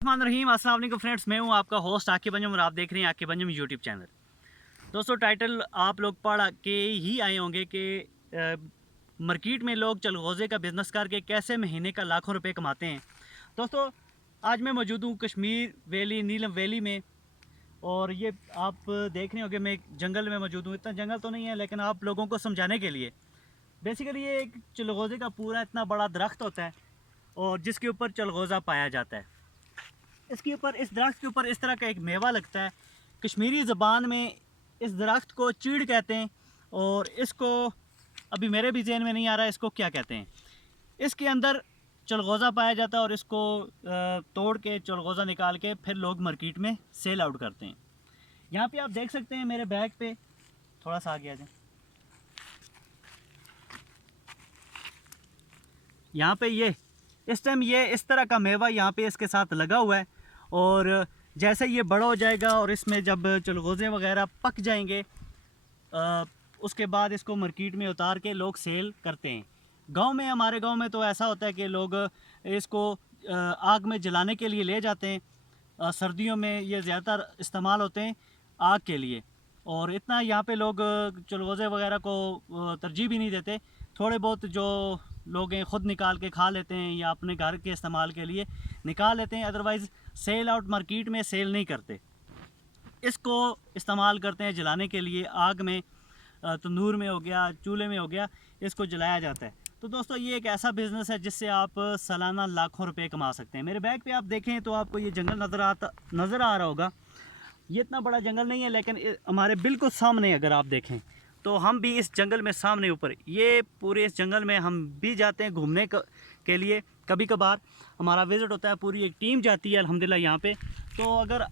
रहीम अस्सलाम वालेकुम फ्रेंड्स, मैं हूं आपका होस्ट आकिब अंजुम और आप देख रहे हैं आकिब अंजुम यूट्यूब चैनल। दोस्तों, टाइटल आप लोग पढ़ के ही आए होंगे कि मार्केट में लोग चलगोज़े का बिज़नेस करके कैसे महीने का लाखों रुपए कमाते हैं। दोस्तों, आज मैं मौजूद हूँ कश्मीर वैली, नीलम वैली में, और ये आप देख रहे होंगे मैं एक जंगल में मौजूद हूँ। इतना जंगल तो नहीं है, लेकिन आप लोगों को समझाने के लिए बेसिकली ये एक चलगोज़े का पूरा इतना बड़ा दरख्त होता है और जिसके ऊपर चलगोज़ा पाया जाता है। इसके ऊपर, इस दरख्त के ऊपर इस तरह का एक मेवा लगता है। कश्मीरी ज़बान में इस दरख्त को चीड़ कहते हैं, और इसको अभी मेरे भी ज़हन में नहीं आ रहा है इसको क्या कहते हैं। इसके अंदर चलगोज़ा पाया जाता है और इसको तोड़ के चलगोज़ा निकाल के फिर लोग मार्केट में सेल आउट करते हैं। यहाँ पे आप देख सकते हैं मेरे बैग पे, थोड़ा सा आगे आ जाए, यहाँ पे ये इस टाइम ये इस तरह का मेवा यहाँ पे इसके साथ लगा हुआ है, और जैसे ये बड़ा हो जाएगा और इसमें जब चलगोज़े वगैरह पक जाएंगे उसके बाद इसको मार्केट में उतार के लोग सेल करते हैं। गांव में, हमारे गांव में तो ऐसा होता है कि लोग इसको आग में जलाने के लिए ले जाते हैं। सर्दियों में ये ज़्यादातर इस्तेमाल होते हैं आग के लिए, और इतना यहाँ पे लोग चलगोज़े वगैरह को तरजीह भी नहीं देते। थोड़े बहुत जो लोग हैं ख़ुद निकाल के खा लेते हैं या अपने घर के इस्तेमाल के लिए निकाल लेते हैं, अदरवाइज़ सेल आउट मार्केट में सेल नहीं करते। इसको इस्तेमाल करते हैं जलाने के लिए, आग में, तंदूर में हो गया, चूल्हे में हो गया, इसको जलाया जाता है। तो दोस्तों, ये एक ऐसा बिज़नेस है जिससे आप सालाना लाखों रुपए कमा सकते हैं। मेरे बैग पे आप देखें तो आपको ये जंगल नज़र आ रहा होगा। ये इतना बड़ा जंगल नहीं है, लेकिन हमारे बिल्कुल सामने अगर आप देखें तो हम भी इस जंगल में सामने ऊपर, ये पूरे इस जंगल में हम भी जाते हैं घूमने के लिए। कभी कभार हमारा विज़िट होता है, पूरी एक टीम जाती है अल्हम्दुलिल्लाह यहाँ पे। तो अगर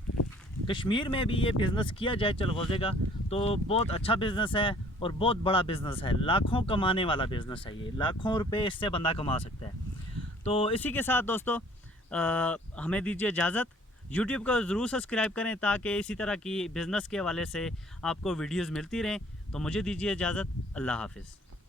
कश्मीर में भी ये बिज़नेस किया जाए चलगोज़े का तो बहुत अच्छा बिज़नेस है और बहुत बड़ा बिज़नेस है। लाखों कमाने वाला बिज़नेस है ये, लाखों रुपए इससे बंदा कमा सकता है। तो इसी के साथ दोस्तों हमें दीजिए इजाज़त। यूट्यूब को ज़रूर सब्सक्राइब करें ताकि इसी तरह की बिज़नेस के हवाले से आपको वीडियोज़ मिलती रहें। तो मुझे दीजिए इजाज़त। अल्लाह हाफ़िज़।